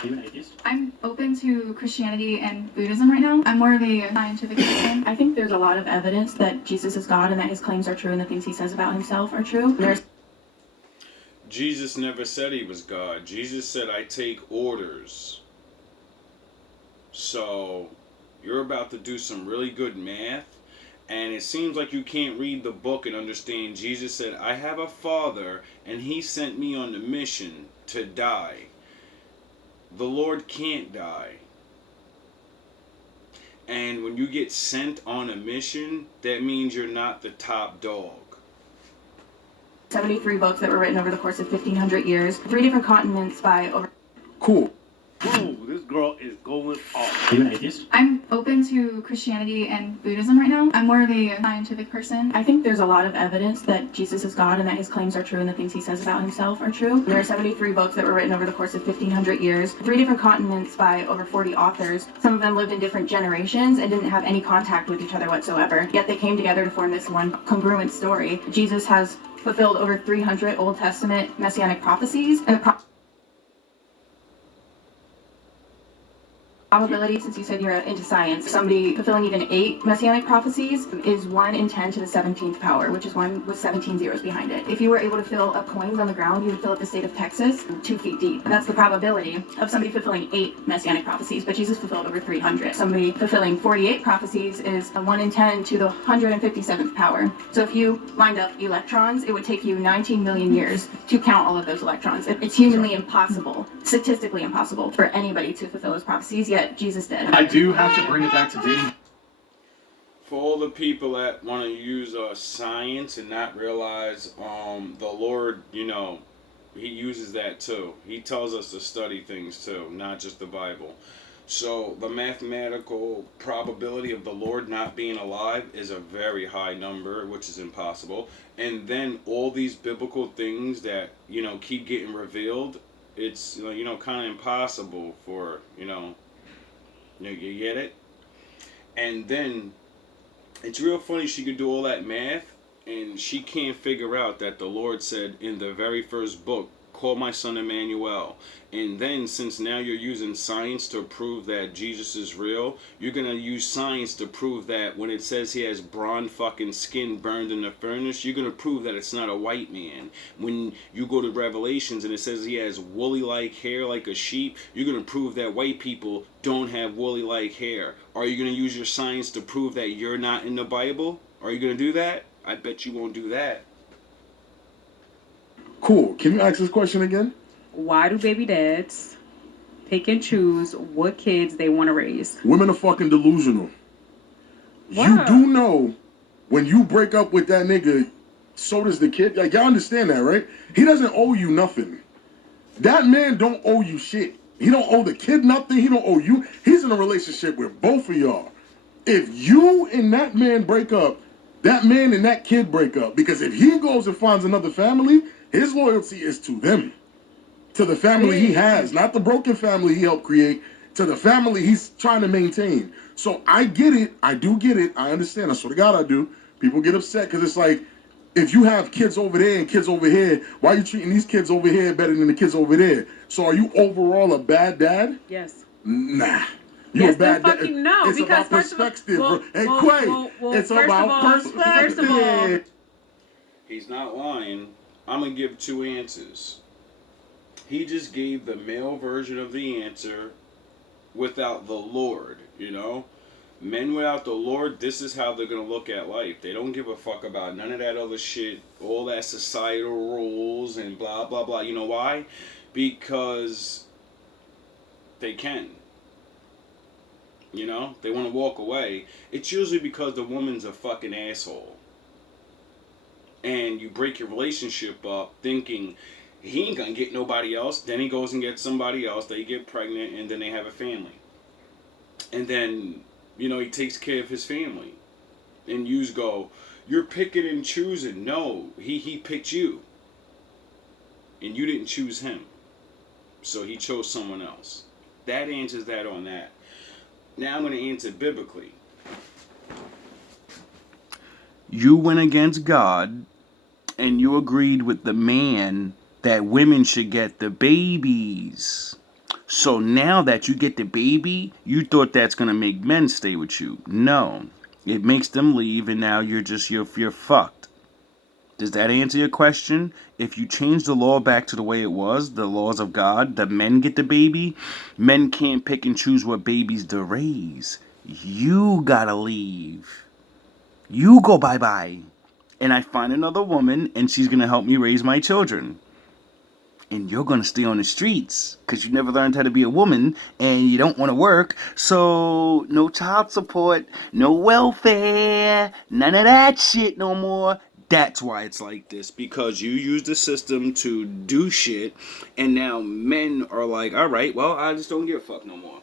Are you an atheist? I'm open to Christianity and Buddhism right now. I'm more of a scientific person. I think there's a lot of evidence that Jesus is God and that his claims are true and the things he says about himself are true. Jesus never said he was God. Jesus said, I take orders. So, you're about to do some really good math, and it seems like you can't read the book and understand. Jesus said, I have a father, and he sent me on the mission to die. The Lord can't die. And when you get sent on a mission, that means you're not the top dog. 73 books that were written over the course of 1,500 years, 3 different continents by over... Cool. Ooh, this girl is going off. Are you an atheist? I'm open to Christianity and Buddhism right now. I'm more of a scientific person. I think there's a lot of evidence that Jesus is God and that his claims are true and the things he says about himself are true. There are 73 books that were written over the course of 1,500 years, 3 different continents by over 40 authors. Some of them lived in different generations and didn't have any contact with each other whatsoever. Yet they came together to form this one congruent story. Jesus has fulfilled over 300 Old Testament messianic prophecies, and the probability, since you said you're into science, somebody fulfilling even 8 messianic prophecies is 1 in 10 to the 17th power, which is 1 with 17 zeros behind it. If you were able to fill up coins on the ground, you would fill up the state of Texas 2 feet deep. That's the probability of somebody fulfilling 8 messianic prophecies, but Jesus fulfilled over 300. Somebody fulfilling 48 prophecies is a 1 in 10 to the 157th power. So if you lined up electrons, it would take you 19 million years to count all of those electrons. It's humanly impossible, statistically impossible, for anybody to fulfill those prophecies, yet Jesus did. I do have to bring it back to dating. For all the people that want to use science and not realize the Lord, he uses that too. He tells us to study things too, not just the Bible. So the mathematical probability of the Lord not being alive is a very high number, which is impossible. And then all these biblical things that, keep getting revealed, it's, kind of impossible for, you get it? And then it's real funny she could do all that math and she can't figure out that the Lord said in the very first book, call my son Emmanuel. And then since now you're using science to prove that Jesus is real, you're going to use science to prove that when it says he has bronze fucking skin burned in the furnace, you're going to prove that it's not a white man. When you go to Revelations and it says he has woolly like hair like a sheep, you're going to prove that white people don't have woolly like hair. Are you going to use your science to prove that you're not in the Bible? Are you going to do that? I bet you won't do that. Cool. Can you ask this question again? Why do baby dads pick and choose what kids they want to raise? Women are fucking delusional. Wow. You do know when you break up with that nigga, so does the kid. Like, y'all understand that, right? He doesn't owe you nothing. That man don't owe you shit. He don't owe the kid nothing. He don't owe you. He's in a relationship with both of y'all. If you and that man break up, that man and that kid break up. Because if he goes and finds another family, his loyalty is to them. To the family he has, not the broken family he helped create, to the family he's trying to maintain. So I get it. I do get it. I understand. I swear to God I do. People get upset because it's like, if you have kids over there and kids over here, why are you treating these kids over here better than the kids over there? So are you overall a bad dad? Yes. Nah. Yes, a bad dad. fucking no. It's Because about first of all, perspective. well, Hey, well, Quay, well, it's first about of all, perspective. first of all, He's not lying. I'm going to give 2 answers. He just gave the male version of the answer without the Lord, Men without the Lord, this is how they're going to look at life. They don't give a fuck about none of that other shit, all that societal rules and blah, blah, blah. You know why? Because they can. They want to walk away. It's usually because the woman's a fucking asshole. And you break your relationship up thinking he ain't gonna get nobody else. Then he goes and gets somebody else. They get pregnant and then they have a family. And then, he takes care of his family. And you go, you're picking and choosing. No, he picked you. And you didn't choose him. So he chose someone else. That answers that on that. Now I'm going to answer biblically. You went against God and you agreed with the man that women should get the babies. So now that you get the baby, you thought that's gonna make men stay with you. No. It makes them leave and now you're fucked. Does that answer your question? If you change the law back to the way it was, the laws of God, the men get the baby, men can't pick and choose what babies to raise. You gotta leave. You go bye-bye. And I find another woman and she's gonna help me raise my children. And you're gonna stay on the streets because you never learned how to be a woman and you don't want to work. So no child support, no welfare, none of that shit no more. That's why it's like this, because you use the system to do shit, and now men are like, all right, well, I just don't give a fuck no more.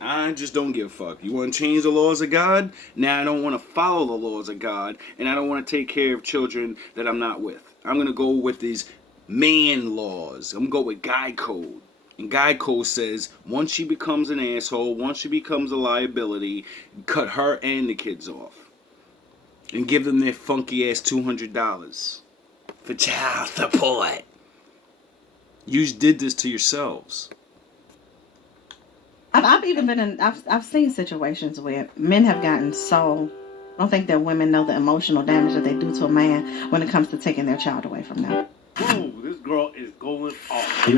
I just don't give a fuck. You want to change the laws of God? Now I don't want to follow the laws of God, and I don't want to take care of children that I'm not with. I'm going to go with these man laws. I'm going to go with guy code. And guy code says, once she becomes an asshole, once she becomes a liability, cut her and the kids off. And give them their funky ass $200 for child support. You did this to yourselves. I've even been in. I've seen situations where men have gotten so. I don't think that women know the emotional damage that they do to a man when it comes to taking their child away from them. Whoa, this girl is going off.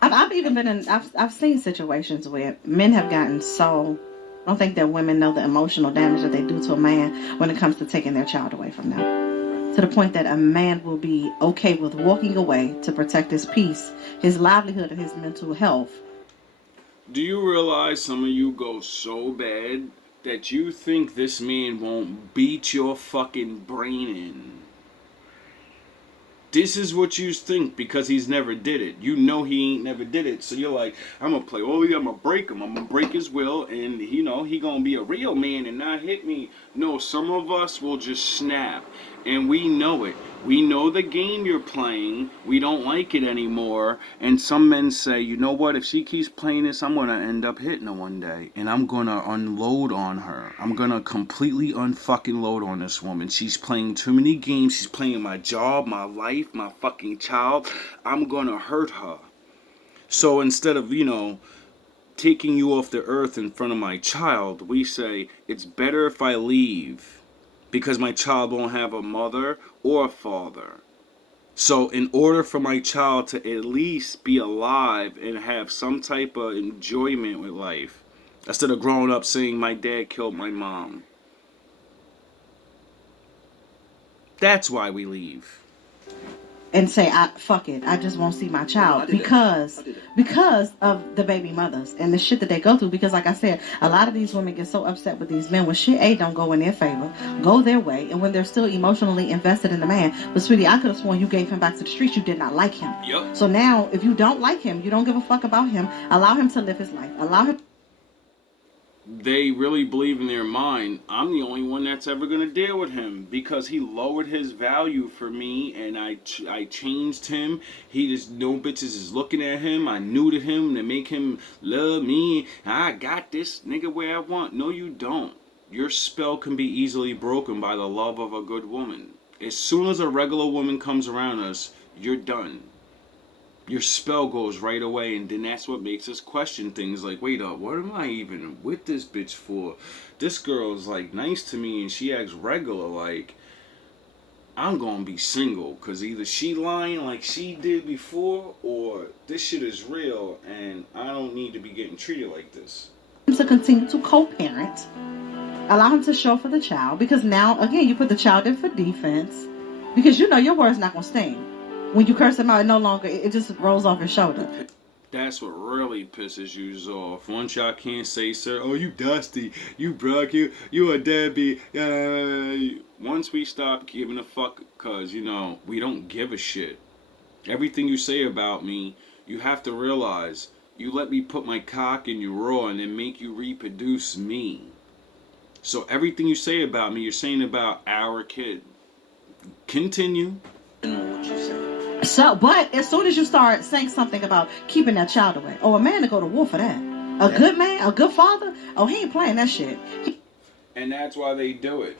I've even been in. I've seen situations where men have gotten so. I don't think that women know the emotional damage that they do to a man when it comes to taking their child away from them. To the point that a man will be okay with walking away to protect his peace, his livelihood, and his mental health. Do you realize some of you go so bad that you think this man won't beat your fucking brain in? This is what you think because he's never did it. You know he ain't never did it. So you're like, I'm going to play, oh yeah, I'm going to break him. I'm going to break his will and, you know, he going to be a real man and not hit me. No, some of us will just snap. And we know it. We know the game you're playing. We don't like it anymore. And some men say, you know what? If she keeps playing this, I'm going to end up hitting her one day. And I'm going to unload on her. I'm going to completely unfucking load on this woman. She's playing too many games. She's playing my job, my life, my fucking child. I'm going to hurt her. So instead of, you know, taking you off the earth in front of my child, we say, it's better if I leave. Because my child won't have a mother or a father. So in order for my child to at least be alive and have some type of enjoyment with life, instead of growing up saying my dad killed my mom. That's why we leave. And say, fuck it, I just won't see my child because of the baby mothers and the shit that they go through. Because like I said, a lot of these women get so upset with these men when shit A don't go in their favor, go their way, and when they're still emotionally invested in the man. But sweetie, I could have sworn you gave him back to the streets. You did not like him. Yep. So now, if you don't like him, you don't give a fuck about him. Allow him to live his life. Allow him. They really believe in their mind, I'm the only one that's ever going to deal with him because he lowered his value for me and I changed him. He just, no bitches is looking at him. I neutered him to make him love me. I got this nigga where I want. No, you don't. Your spell can be easily broken by the love of a good woman. As soon as a regular woman comes around us, you're done. Your spell goes right away, and then that's what makes us question things like, wait up, what am I even with this bitch for? This girl's like nice to me and she acts regular, like I'm gonna be single because either she lying like she did before or this shit is real and I don't need to be getting treated like this. To continue to co-parent, allow him to show for the child, because now again you put the child in for defense because you know your word's not gonna sting. When you curse him out, it just rolls off your shoulder. That's what really pisses you off. Once y'all can't say, sir, oh, you dusty, you broke, you a deadbeat. Once we stop giving a fuck, because, you know, we don't give a shit. Everything you say about me, you have to realize, you let me put my cock in your raw and then make you reproduce me. So everything you say about me, you're saying about our kid. Continue. So, but as soon as you start saying something about keeping that child away, a man to go to war for that. Good man, a good father, he ain't playing that shit. And that's why they do it.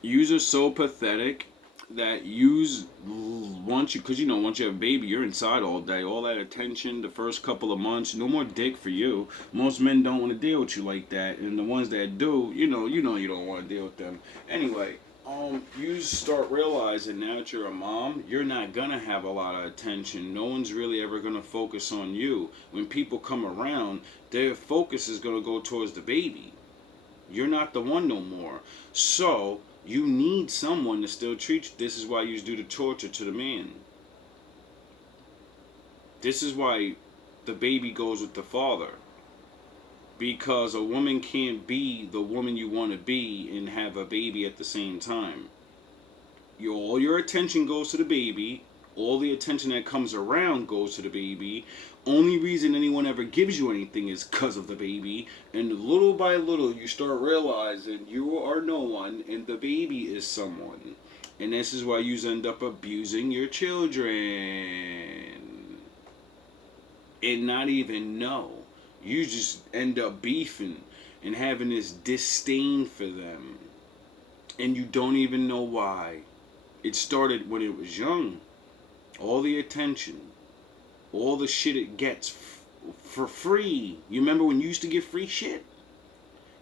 Yous are so pathetic. that use once you, because you know, once you have a baby, you're inside all day, all that attention the first couple of months, no more dick for you. Most men don't want to deal with you like that, and the ones that do, you know you don't want to deal with them anyway. You start realizing now that you're a mom, you're not gonna have a lot of attention. No one's really ever gonna focus on you. When people come around, their focus is gonna go towards the baby. You're not the one no more. So you need someone to still treat you. This is why you do the torture to the man. This is why the baby goes with the father. Because a woman can't be the woman you want to be and have a baby at the same time. All your attention goes to the baby. All the attention that comes around goes to the baby. Only reason anyone ever gives you anything is because of the baby. And little by little, you start realizing you are no one and the baby is someone. And this is why you end up abusing your children. And not even know. You just end up beefing and having this disdain for them. And you don't even know why. It started when it was young. All the attention. All the shit it gets for free. You remember when you used to get free shit?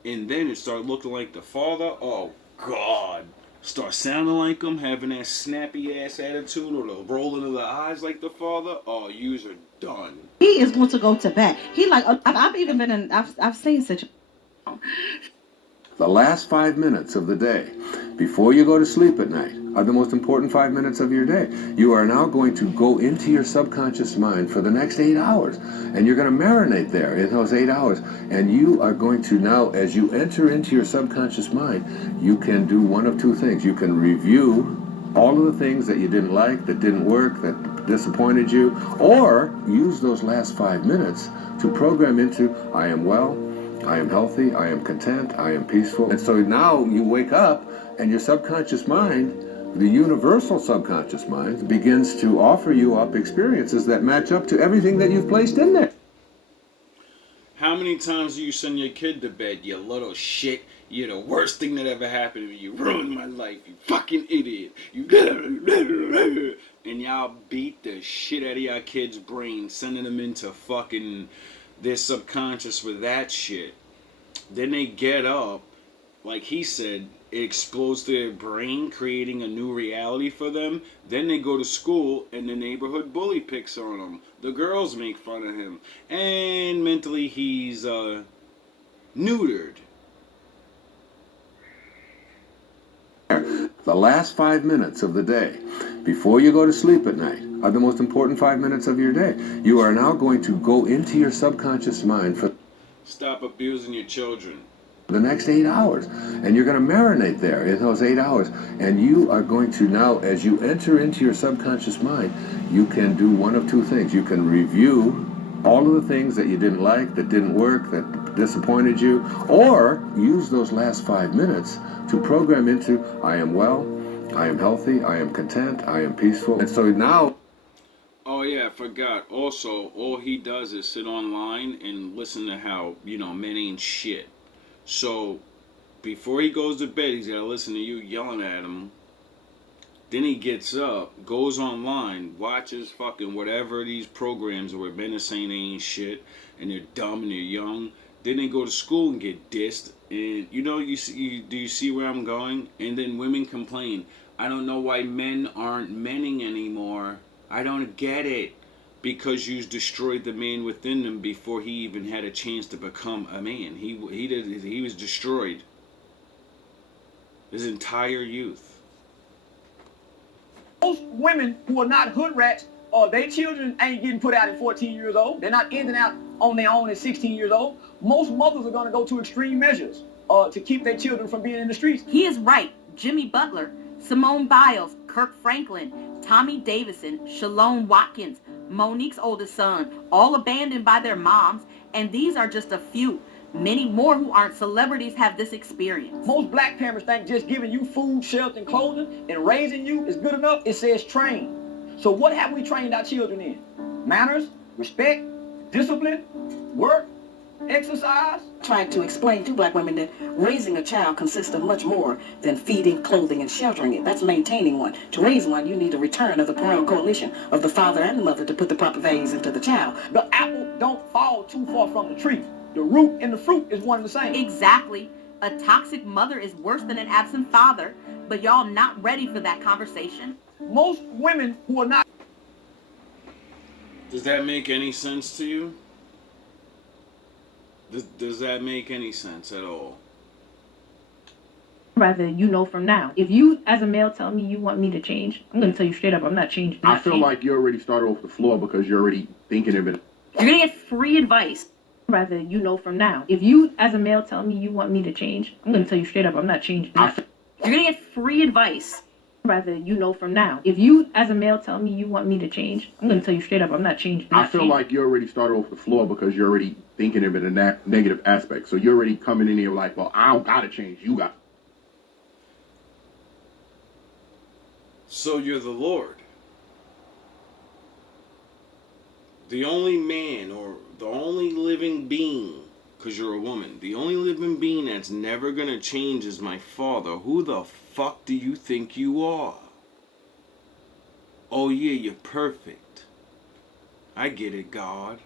And then it started looking like the father. Oh, God. Start sounding like him, having that snappy ass attitude or the rolling of the eyes like the father. Oh, yous are done. He is going to go to bed. He like I've even been in. I've seen such. The last 5 minutes of the day before you go to sleep at night are the most important 5 minutes of your day. You are now going to go into your subconscious mind for the next 8 hours, and you're going to marinate there in those 8 hours. And you are going to now, as you enter into your subconscious mind, you can do one of two things. You can review all of the things that you didn't like, that didn't work, that disappointed you, or use those last 5 minutes to program into, I am well, I am healthy, I am content, I am peaceful. And so now you wake up and your subconscious mind, the universal subconscious mind, begins to offer you up experiences that match up to everything that you've placed in there. How many times do you send your kid to bed, you little shit? You're the worst thing that ever happened to me. You ruined my life, you fucking idiot. You and y'all beat the shit out of your kids' brains, sending them into fucking their subconscious with that shit. Then they get up, like he said, it explodes their brain, creating a new reality for them. Then they go to school and the neighborhood bully picks on them. The girls make fun of him. And mentally he's neutered. The last 5 minutes of the day before you go to sleep at night are the most important 5 minutes of your day. You are now going to go into your subconscious mind for Stop abusing your children. the next 8 hours, and you're going to marinate there in those 8 hours. And you are going to now, as you enter into your subconscious mind, you can do one of two things. You can review all of the things that you didn't like, that didn't work, that disappointed you, or use those last 5 minutes to program into, I am well, I am healthy, I am content, I am peaceful. And so now... Oh yeah, I forgot. Also, all he does is sit online and listen to how, men ain't shit. So, before he goes to bed, he's got to listen to you yelling at him. Then he gets up, goes online, watches fucking whatever these programs where men are saying they ain't shit, and they're dumb and they're young. Then they go to school and get dissed. And, do you see where I'm going? And then women complain, I don't know why men aren't menning anymore. I don't get it. Because you destroyed the man within them before he even had a chance to become a man. He was destroyed. His entire youth. Most women who are not hood rats, their children ain't getting put out at 14 years old. They're not ending out on their own at 16 years old. Most mothers are going to go to extreme measures to keep their children from being in the streets. He is right. Jimmy Butler, Simone Biles, Kirk Franklin, Tommy Davidson, Shalone Watkins, Monique's oldest son, all abandoned by their moms, and these are just a few. Many more who aren't celebrities have this experience. Most black parents think just giving you food, shelter, and clothing and raising you is good enough. It says train. So what have we trained our children in? Manners, respect, discipline, work, exercise. Trying to explain to black women that raising a child consists of much more than feeding, clothing, and sheltering it. That's maintaining one. To raise one, you need a return of the parental coalition of the father and the mother to put the proper values into the child. The apple don't fall too far from the tree. The root and the fruit is one and the same. Exactly. A toxic mother is worse than an absent father, but y'all not ready for that conversation. Most women who are not. Does that make any sense to you? Does that make any sense at all? Rather, you know from now. If you, as a male, tell me you want me to change, I'm going to tell you straight up, I'm not changing. I feel like you already started off the floor because you're already thinking of it. You're going to get free advice. Rather, you know from now. If you, as a male, tell me you want me to change, I'm going to tell you straight up, I'm not changing. You're going to get free advice. Rather, you know from now. If you, as a male, tell me you want me to change, I'm going to tell you straight up, I'm not changing. I feel like you already started off the floor because you're already thinking of it in that negative aspect. So you're already coming in here like, well, I don't got to change. You got. So you're the Lord. The only man or the only living being, because you're a woman, the only living being that's never going to change is my father. Who the fuck do you think you are? Oh yeah, you're perfect. I get it, God.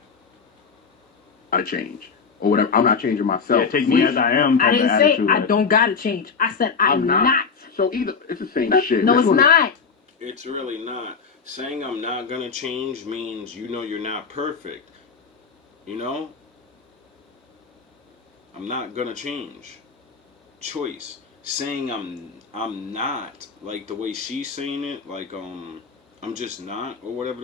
I change. Or whatever. I'm not changing myself. Yeah, take me as I am. I didn't say I don't got to change. I said I'm not. So either, it's the same shit. No, it's not. It's really not. Saying I'm not going to change means you know you're not perfect. You know? I'm not going to change. Choice. Saying I'm not, like the way she's saying it, like I'm just not, or whatever,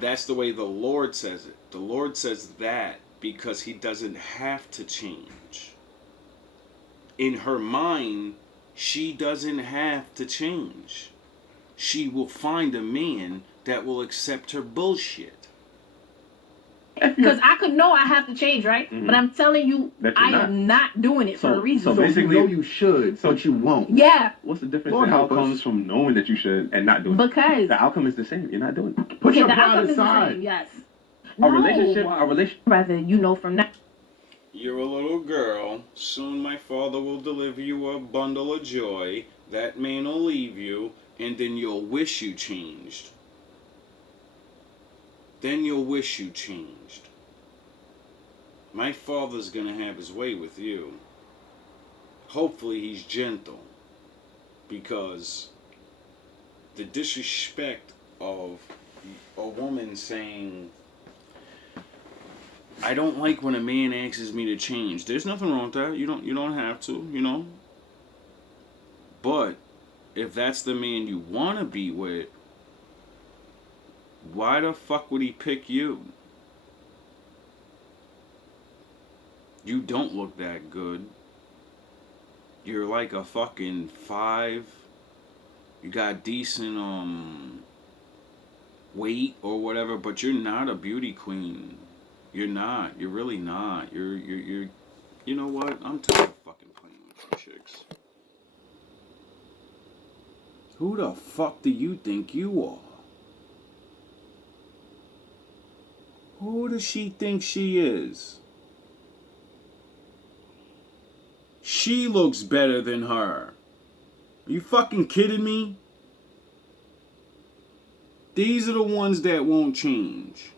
that's the way the Lord says it. The Lord says that because he doesn't have to change. In her mind, she doesn't have to change. She will find a man that will accept her bullshit. Because I could know I have to change, right? Mm-hmm. But I'm telling you, I am not doing it for a reason. So basically, you know you should, but you won't. Yeah. What's the difference Lord in help us. outcomes from knowing that you should and not doing it? Because The outcome is the same. You're not doing it. Put your the pride outcome is the aside. same, yes. A relationship. Rather, you know from now. You're a little girl. Soon my father will deliver you a bundle of joy. That man will leave you, and then you'll wish you changed. Then you'll wish you changed. My father's gonna have his way with you. Hopefully he's gentle. Because the disrespect of a woman saying, I don't like when a man asks me to change. There's nothing wrong with that. You don't have to, you know. But if that's the man you want to be with, why the fuck would he pick you? You don't look that good. You're like a fucking 5. You got decent weight or whatever, but you're not a beauty queen. You're not. You're really not. You're you know what? I'm tired of fucking playing with you chicks. Who the fuck do you think you are? Who does she think she is? She looks better than her. Are you fucking kidding me? These are the ones that won't change.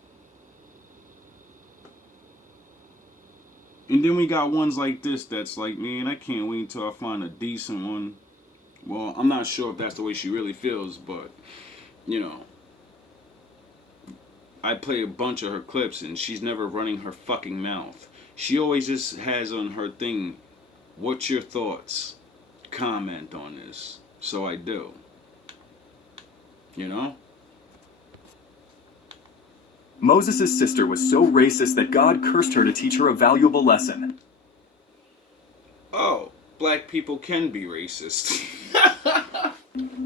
And then we got ones like this that's like, man, I can't wait until I find a decent one. Well, I'm not sure if that's the way she really feels, but, you know. I play a bunch of her clips and she's never running her fucking mouth. She always just has on her thing, what's your thoughts? Comment on this. So I do. You know? Moses' sister was so racist that God cursed her to teach her a valuable lesson. Oh, black people can be racist.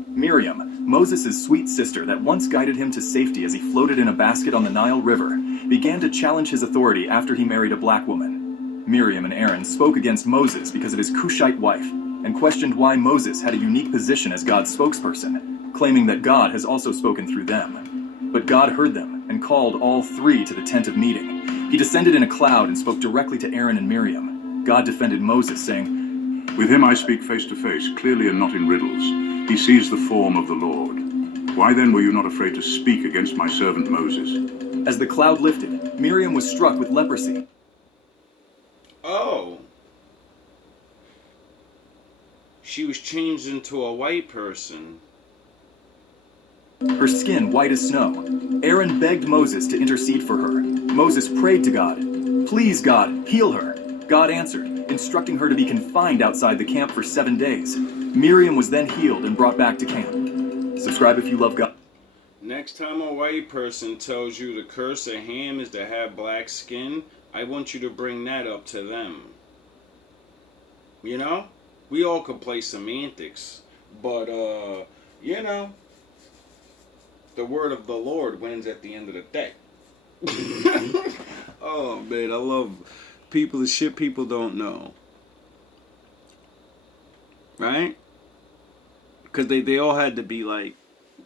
Miriam, Moses' sweet sister that once guided him to safety as he floated in a basket on the Nile River, began to challenge his authority after he married a black woman. Miriam and Aaron spoke against Moses because of his Cushite wife, and questioned why Moses had a unique position as God's spokesperson, claiming that God has also spoken through them. But God heard them and called all three to the tent of meeting. He descended in a cloud and spoke directly to Aaron and Miriam. God defended Moses, saying, "With him I speak face to face, clearly and not in riddles. He sees the form of the Lord. Why then were you not afraid to speak against my servant Moses?" As the cloud lifted, Miriam was struck with leprosy. Oh. She was changed into a white person. Her skin white as snow. Aaron begged Moses to intercede for her. Moses prayed to God, "Please, God, heal her." God answered, instructing her to be confined outside the camp for 7 days. Miriam was then healed and brought back to camp. Subscribe if you love God. Next time a white person tells you the curse of Ham is to have black skin, I want you to bring that up to them. You know? We all could play semantics, but, you know, the word of the Lord wins at the end of the day. Oh, man, I love the shit people don't know. Right? Because they all had to be, like,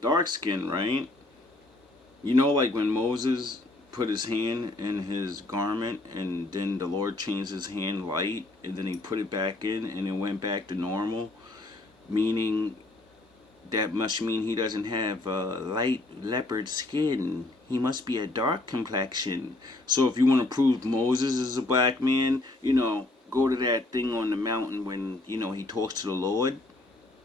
dark skin, right? You know, like when Moses put his hand in his garment and then the Lord changed his hand light and then he put it back in and it went back to normal, meaning that must mean he doesn't have light leopard skin. He must be a dark complexion. So if you want to prove Moses is a black man, you know, go to that thing on the mountain when, you know, he talks to the Lord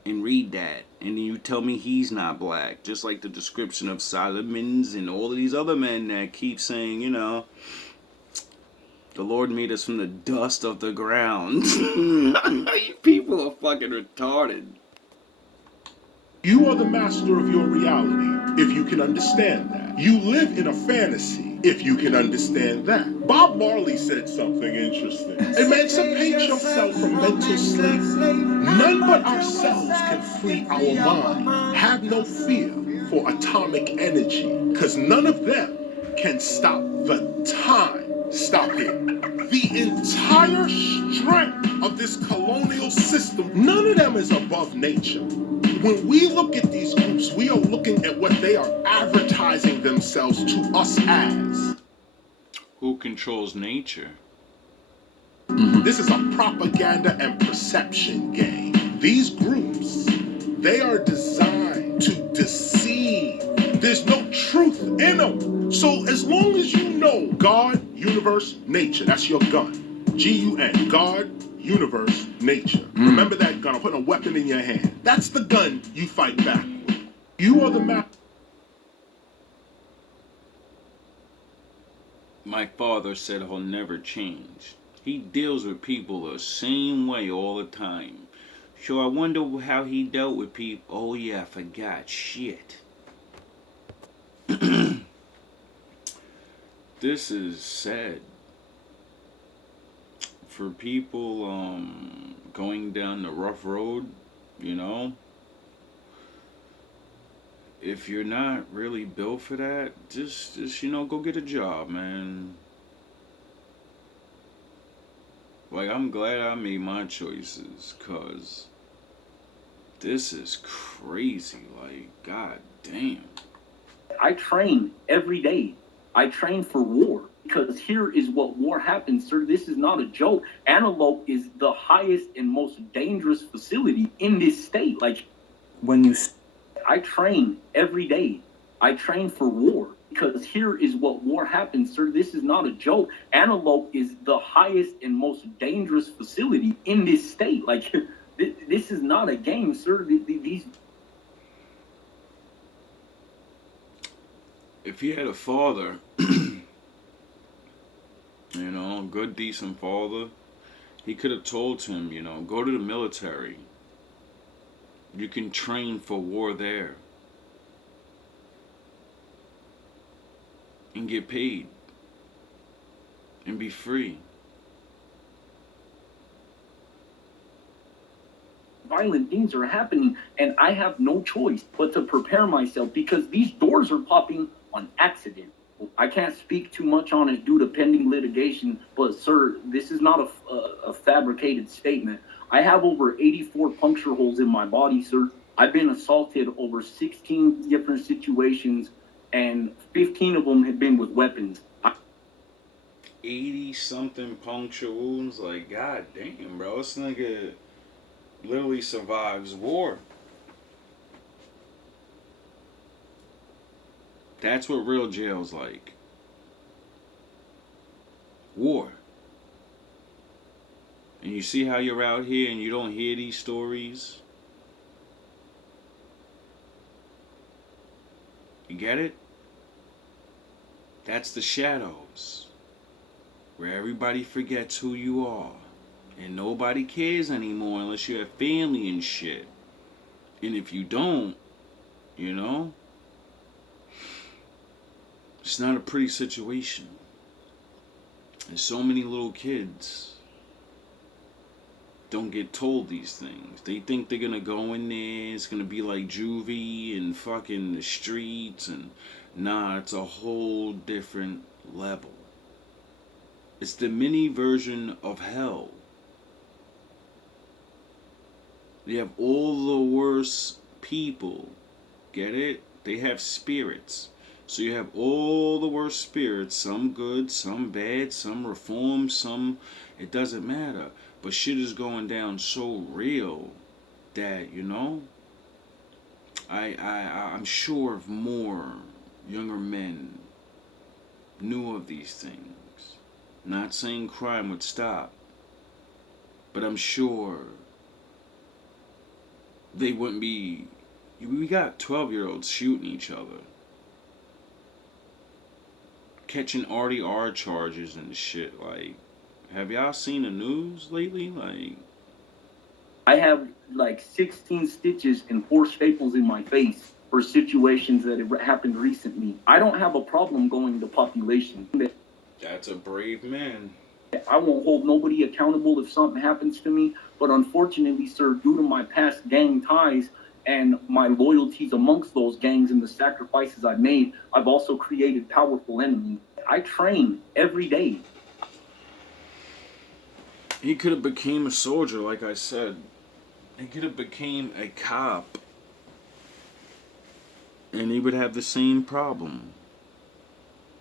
and read that. And then you tell me he's not black. Just like the description of Solomon's and all of these other men that keep saying, you know, the Lord made us from the dust of the ground. You people are fucking retarded. You are the master of your reality, if you can understand that. You live in a fantasy, if you can understand that. Bob Marley said something interesting. Emancipate yourself from mental slavery. None but ourselves can free our mind. Have no fear for atomic energy, because none of them can stop the time. Stop it. The entire strength of this colonial system, none of them is above nature. When we look at these groups, we are looking at what they are advertising themselves to us as. Who controls nature? This is a propaganda and perception game. These groups, they are designed to deceive. There's no truth in them. So as long as you know God, universe, nature, that's your gun. G-U-N, God, universe, nature. Remember that gun. I'm putting a weapon in your hand. That's the gun you fight back with. You are the map. My father said he'll never change. He deals with people the same way all the time. So I wonder how he dealt with people. Oh yeah, I forgot. Shit. This is sad. For people going down the rough road, you know, if you're not really built for that, just you know, go get a job, man. Like, I'm glad I made my choices, cause this is crazy. Like, god damn. I train every day. I train for war. Because here is what war happens, sir. This is not a joke. Antelope is the highest and most dangerous facility in this state. Like, I train every day. I train for war. Because here is what war happens, sir. This is not a joke. Antelope is the highest and most dangerous facility in this state. Like, this is not a game, sir. These. If he had a father, you know, a good, decent father, he could have told him, you know, go to the military. You can train for war there. And get paid. And be free. Violent things are happening, and I have no choice but to prepare myself because these doors are popping on accident. I can't speak too much on it due to pending litigation, but sir, this is not a fabricated statement. I have over 84 puncture holes in my body, sir. I've been assaulted over 16 different situations, and 15 of them have been with weapons. 80 something puncture wounds. Like, god damn, bro. This nigga literally survives war. That's what real jail's like. War. And you see how you're out here and you don't hear these stories? You get it? That's the shadows. Where everybody forgets who you are. And nobody cares anymore unless you have family and shit. And if you don't, you know, it's not a pretty situation. And so many little kids don't get told these things. They think they're gonna go in there, it's gonna be like juvie and fucking the streets, and nah, it's a whole different level. It's the mini version of hell. You have all the worst people. Get it? They have spirits. So you have all the worst spirits. Some good, some bad, some reformed, some... It doesn't matter. But shit is going down so real that, you know, I'm sure if more younger men knew of these things. Not saying crime would stop, but I'm sure they wouldn't be... We got 12-year-olds shooting each other. Catching RDR charges and shit. Like, have y'all seen the news lately? Like, I have like 16 stitches and 4 staples in my face for situations that have happened recently. I don't have a problem going to population. that's a brave man. I won't hold nobody accountable if something happens to me, but unfortunately, sir, due to my past gang ties and my loyalties amongst those gangs and the sacrifices I've made, I've also created powerful enemies. I train every day. He could have became a soldier, like I said. He could have became a cop. And he would have the same problem.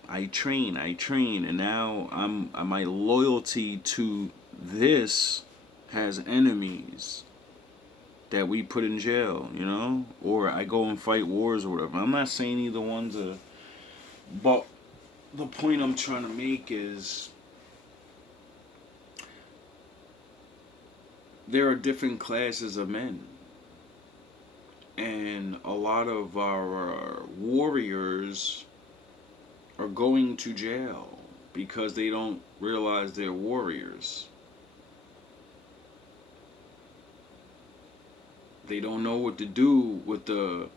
I train, and now my loyalty to this has enemies that we put in jail, you know? Or I go and fight wars or whatever. I'm not saying either one's a... But the point I'm trying to make is... there are different classes of men. And a lot of our warriors are going to jail because they don't realize they're warriors. They don't know what to do with the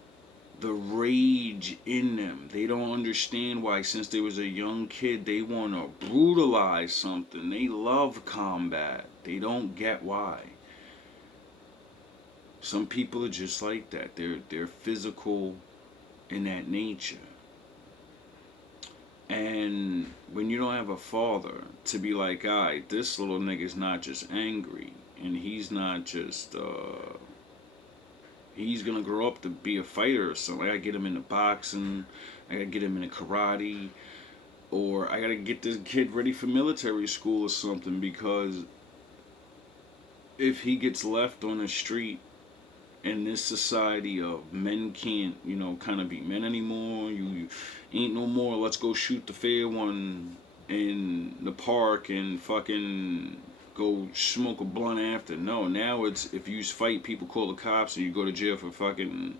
rage in them. They don't understand why, since they was a young kid, they want to brutalize something. They love combat. They don't get why. Some people are just like that. They're physical in that nature. And when you don't have a father to be like, alright, this little nigga's not just angry, and he's not just he's gonna grow up to be a fighter or something. I gotta get him into boxing, I gotta get him into karate, or I gotta get this kid ready for military school or something, because if he gets left on the street in this society of men can't, you know, kind of be men anymore, you ain't no more, let's go shoot the fair one in the park and fucking go smoke a blunt after. No, now it's, if you fight, people call the cops and you go to jail for fucking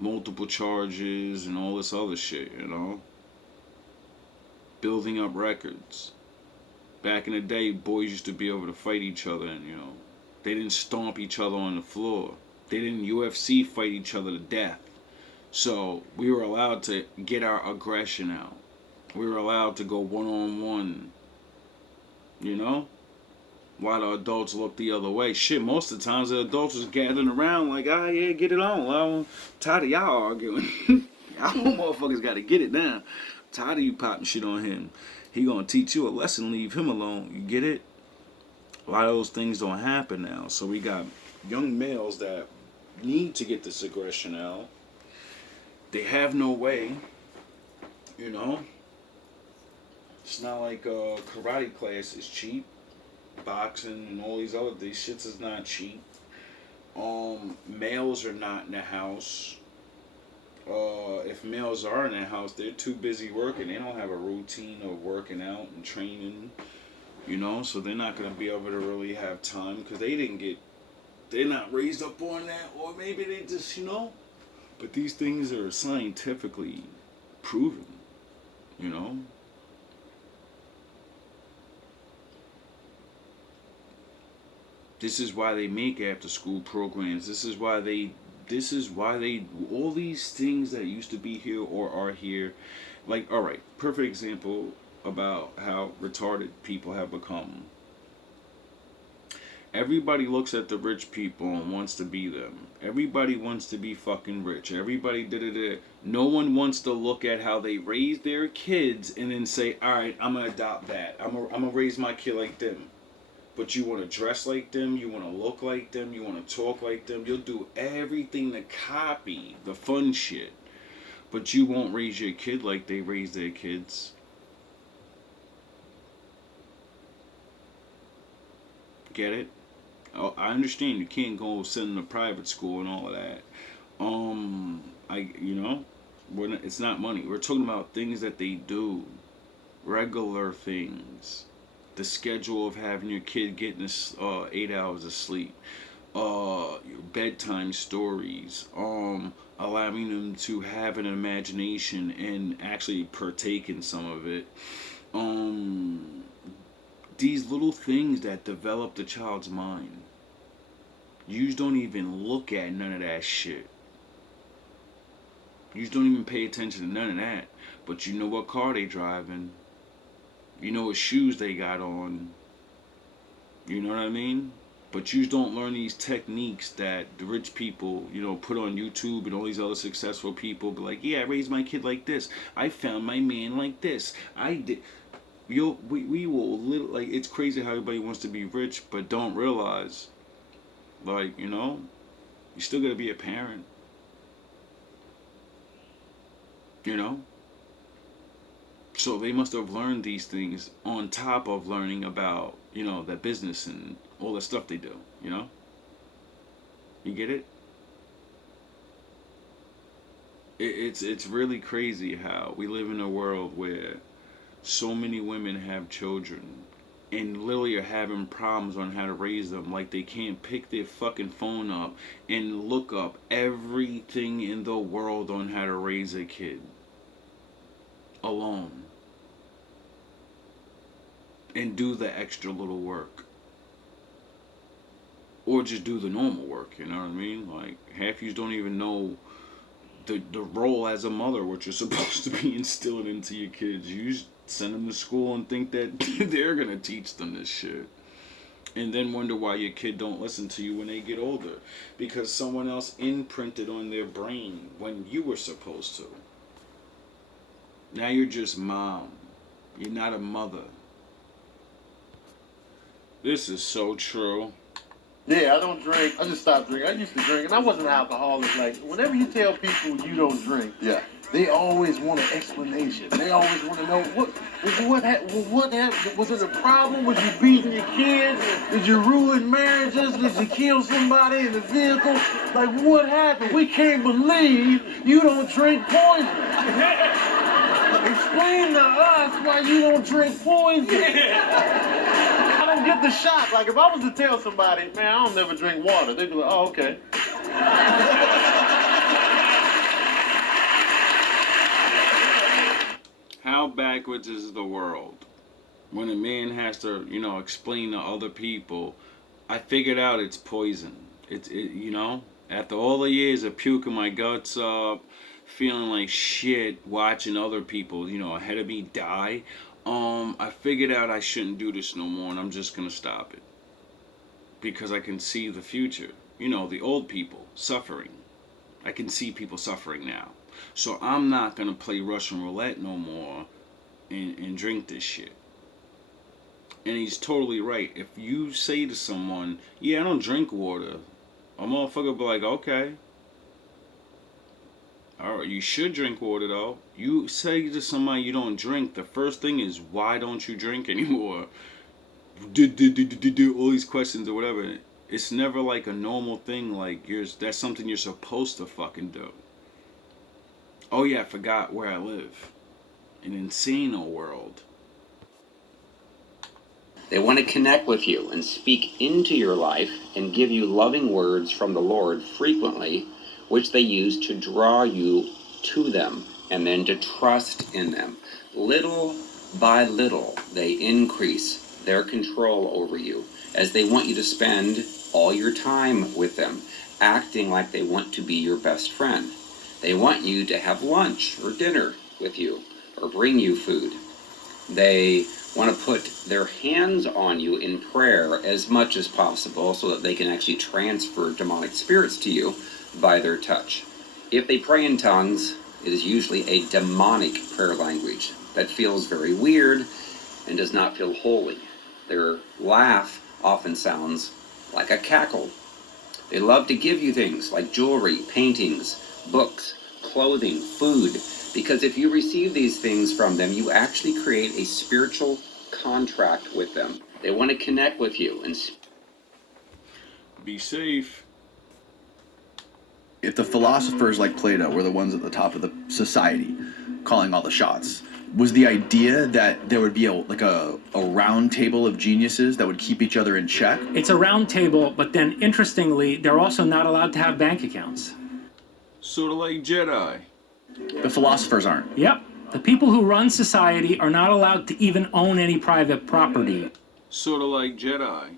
multiple charges and all this other shit, you know? Building up records. Back in the day, boys used to be able to fight each other and, you know, they didn't stomp each other on the floor. They didn't UFC fight each other to death. So we were allowed to get our aggression out. We were allowed to go one-on-one, you know? While the adults looked the other way. Shit, most of the times the adults was gathering around like, ah, yeah, get it on. Well, I'm tired of y'all arguing. Y'all motherfuckers got to get it down. I'm tired of you popping shit on him. He gonna teach you a lesson, leave him alone. You get it? A lot of those things don't happen now. So we got young males that need to get this aggression out. They have no way, you know? It's not like karate class is cheap. Boxing and all these shits is not cheap. Males are not in the house. If males are in the house, they're too busy working. They don't have a routine of working out and training, so they're not going to be able to really have time because they're not raised up on that, or maybe they just, but these things are scientifically proven, This is why they make after school programs. This is why all these things that used to be here or are here. Like, all right, perfect example about how retarded people have become. Everybody looks at the rich people and wants to be them. Everybody wants to be fucking rich. Everybody did. No one wants to look at how they raise their kids and then say, all right, I'm going to adopt that. I'm gonna raise my kid like them. But you want to dress like them, you want to look like them, you want to talk like them. You'll do everything to copy the fun shit. But you won't raise your kid like they raise their kids. Get it? Oh, I understand you can't go send them to private school and all of that. It's not money. We're talking about things that they do. Regular things. The schedule of having your kid getting 8 hours of sleep, your bedtime stories, allowing them to have an imagination and actually partake in some of it. These little things that develop the child's mind. You don't even look at none of that shit. You don't even pay attention to none of that. But you know what car they driving. You know what shoes they got on. You know what I mean? But you don't learn these techniques that the rich people, put on YouTube and all these other successful people be like, yeah, I raised my kid like this. I found my man like this. I did. We will like, it's crazy how everybody wants to be rich, but don't realize, like, you still gotta be a parent. So they must have learned these things on top of learning about, that business and all the stuff they do, You get it? It's really crazy how we live in a world where so many women have children and literally are having problems on how to raise them. Like they can't pick their fucking phone up and look up everything in the world on how to raise a kid alone. And do the extra little work. Or just do the normal work, you know what I mean? Like, half you don't even know the role as a mother, what you're supposed to be instilling into your kids. You just send them to school and think that they're going to teach them this shit. And then wonder why your kid don't listen to you when they get older. Because someone else imprinted on their brain when you were supposed to. Now you're just mom. You're not a mother. This is so true. Yeah, I don't drink. I just stopped drinking. I used to drink, and I wasn't an alcoholic. Like, whenever you tell people you don't drink, they always want an explanation. They always want to know what happened. Was it a problem? Was you beating your kids? Did you ruin marriages? Did you kill somebody in the vehicle? Like, what happened? We can't believe you don't drink poison. Explain to us why you don't drink poison. I don't get the shock. Like, if I was to tell somebody, man, I don't never drink water, they'd be like, oh, okay. How backwards is the world? When a man has to, explain to other people, I figured out it's poison. After all the years of puking my guts up, feeling like shit, watching other people, ahead of me die, I figured out I shouldn't do this no more, and I'm just gonna stop it. Because I can see the future. The old people suffering. I can see people suffering now. So I'm not gonna play Russian roulette no more and drink this shit. And he's totally right. If you say to someone, yeah, I don't drink water, a motherfucker will be like, okay. Alright, you should drink water though. You say to somebody you don't drink, the first thing is, why don't you drink anymore? All these questions or whatever. It's never like a normal thing, like that's something you're supposed to fucking do. Oh yeah, I forgot where I live. An insane world. They want to connect with you and speak into your life and give you loving words from the Lord frequently, which they use to draw you to them and then to trust in them. Little by little, they increase their control over you as they want you to spend all your time with them, acting like they want to be your best friend. They want you to have lunch or dinner with you or bring you food. They want to put their hands on you in prayer as much as possible so that they can actually transfer demonic spirits to you by their touch. If they pray in tongues, it is usually a demonic prayer language that feels very weird and does not feel holy. Their laugh often sounds like a cackle. They love to give you things like jewelry, paintings, books, clothing, food, because if you receive these things from them, you actually create a spiritual contract with them. They want to connect with you and be safe. If the philosophers like Plato were the ones at the top of the society, calling all the shots, was the idea that there would be a round table of geniuses that would keep each other in check? It's a round table, but then interestingly, they're also not allowed to have bank accounts. Sort of like Jedi. The philosophers aren't. Yep. The people who run society are not allowed to even own any private property. Sort of like Jedi.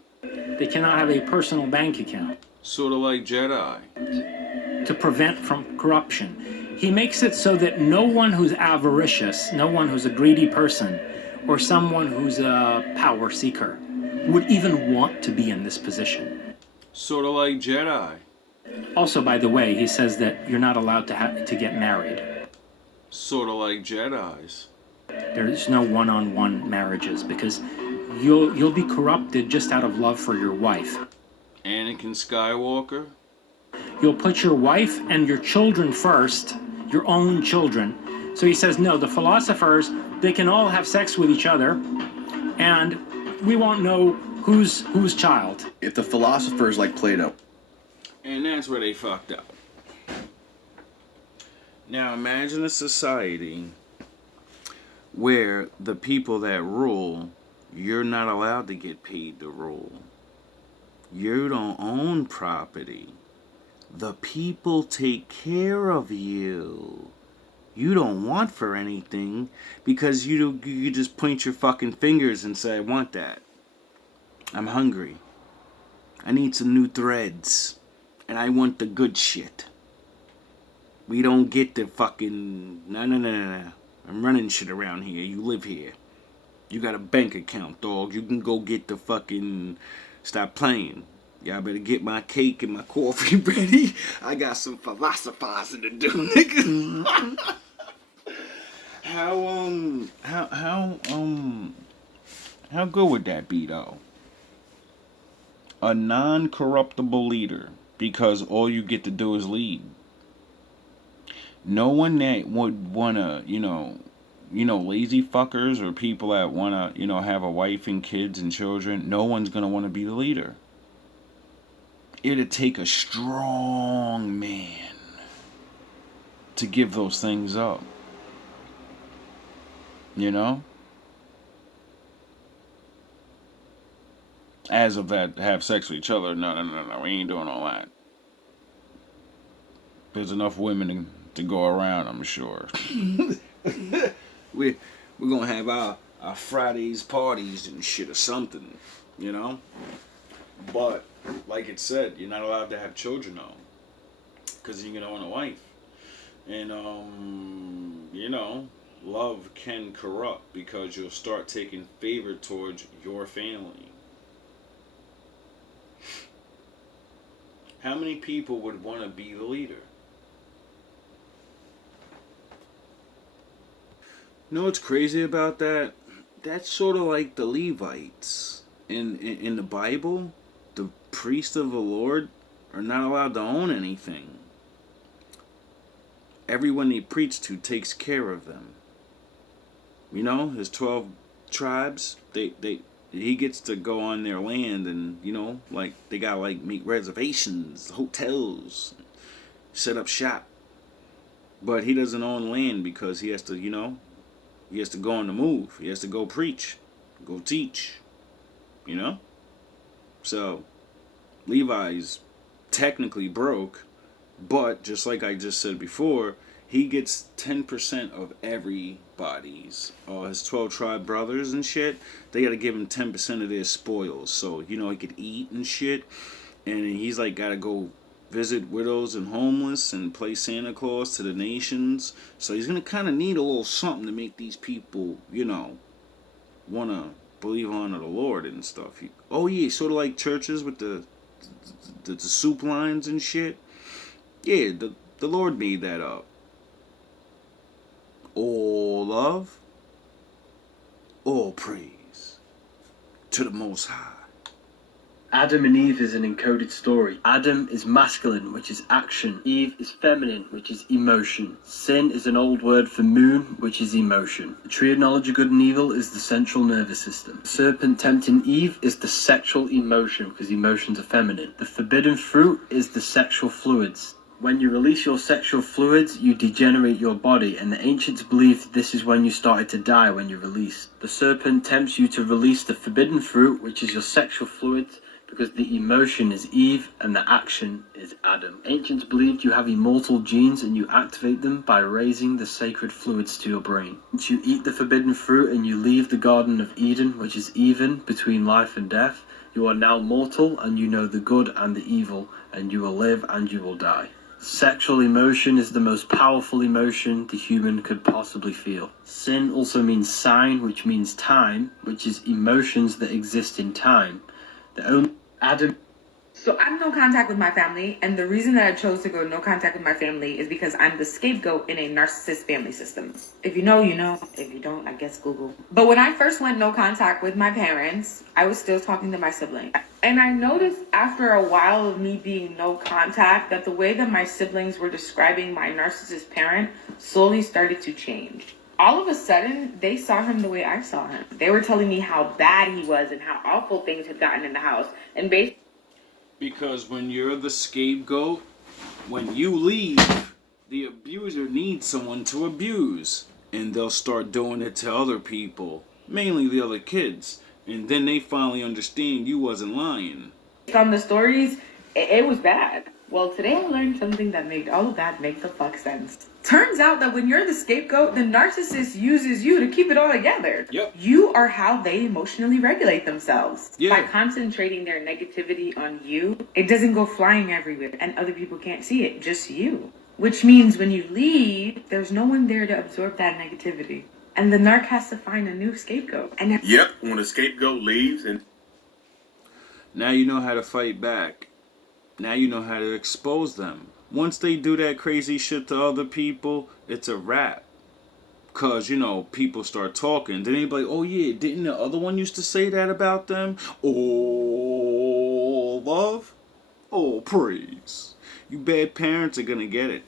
They cannot have a personal bank account. Sort of like Jedi. To prevent from corruption. He makes it so that no one who's avaricious, no one who's a greedy person, or someone who's a power seeker would even want to be in this position. Sort of like Jedi. Also, by the way, he says that you're not allowed to get married. Sort of like Jedis. There's no one-on-one marriages because you'll be corrupted just out of love for your wife. Anakin Skywalker. You'll put your wife and your children first, your own children. So he says, no, the philosophers, they can all have sex with each other, and we won't know who's child. If the philosophers like Plato. And that's where they fucked up. Now imagine a society where the people that rule, you're not allowed to get paid to rule. You don't own property. The people take care of you. You don't want for anything because you just point your fucking fingers and say, I want that. I'm hungry. I need some new threads. And I want the good shit. We don't get the fucking... No. I'm running shit around here. You live here. You got a bank account, dog. You can go get the fucking... Stop playing. Y'all better get my cake and my coffee ready. I got some philosophizing to do, nigga. How good would that be, though? A non-corruptible leader. Because all you get to do is lead. No one that would wanna, lazy fuckers or people that wanna, have a wife and kids and children, no one's gonna wanna be the leader. It'd take a strong man to give those things up. You know? As of that, have sex with each other. No. We ain't doing all that. There's enough women to go around, I'm sure. We're gonna have our Fridays parties and shit or something, you know? But, like it said, you're not allowed to have children, though. Because you're gonna own a wife. And, love can corrupt because you'll start taking favor towards your family. How many people would want to be the leader? You know what's crazy about that? That's sort of like the Levites. In the Bible, the priests of the Lord are not allowed to own anything. everyone they preach to takes care of them. You know, his 12 tribes, he gets to go on their land and, you know, like, they got, like, make reservations, hotels, set up shop. But he doesn't own land because he has to, you know, he has to go on the move. He has to go preach, go teach, you know? So, Levi's technically broke, but just like I just said before, he gets 10% of everybody's. His 12 tribe brothers and shit, they gotta give him 10% of their spoils. So, you know, he could eat and shit. And he's like gotta go visit widows and homeless and play Santa Claus to the nations. So he's gonna kind of need a little something to make these people, you know, wanna believe on the Lord and stuff. Oh yeah, sort of like churches with the soup lines and shit. Yeah, the Lord made that up. All love, all praise to the Most High. Adam and Eve is an encoded story. Adam is masculine, which is action. Eve is feminine, which is emotion. Sin is an old word for moon, which is emotion. The tree of knowledge of good and evil is the central nervous system. The serpent tempting Eve is the sexual emotion, because emotions are feminine. The forbidden fruit is the sexual fluids. When you release your sexual fluids, you degenerate your body, and the ancients believed this is when you started to die, when you release. The serpent tempts you to release the forbidden fruit, which is your sexual fluids, because the emotion is Eve and the action is Adam. Ancients believed you have immortal genes and you activate them by raising the sacred fluids to your brain. Once you eat the forbidden fruit and you leave the Garden of Eden, which is even between life and death, you are now mortal and you know the good and the evil, and you will live and you will die. Sexual emotion is the most powerful emotion the human could possibly feel. Sin also means sign, which means time, which is emotions that exist in time. The only Adam. So I'm no contact with my family, and the reason that I chose to go no contact with my family is because I'm the scapegoat in a narcissist family system. If you know, you know. If you don't, I guess Google. But when I first went no contact with my parents, I was still talking to my sibling. And I noticed after a while of me being no contact that the way that my siblings were describing my narcissist parent slowly started to change. All of a sudden, they saw him the way I saw him. They were telling me how bad he was and how awful things had gotten in the house. And basically, because when you're the scapegoat, when you leave, the abuser needs someone to abuse. And they'll start doing it to other people, mainly the other kids. And then they finally understand you wasn't lying. on the stories, it was bad. Well, today I learned something that made all of that make the fuck sense. Turns out that when you're the scapegoat, the narcissist uses you to keep it all together. Yep. You are how they emotionally regulate themselves. Yeah. By concentrating their negativity on you, it doesn't go flying everywhere and other people can't see it, just you. Which means when you leave, there's no one there to absorb that negativity. And the narc has to find a new scapegoat. And Yep, when the scapegoat leaves and now you know how to fight back. Now you know how to expose them. Once they do that crazy shit to other people, it's a wrap. Cause, you know, people start talking. Then they be like, oh yeah, didn't the other one used to say that about them? Oh, love. Oh, praise. You bad parents are gonna get it.